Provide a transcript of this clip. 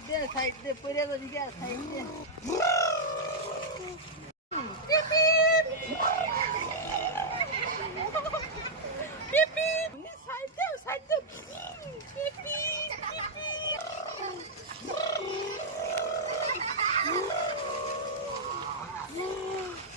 खायचे दे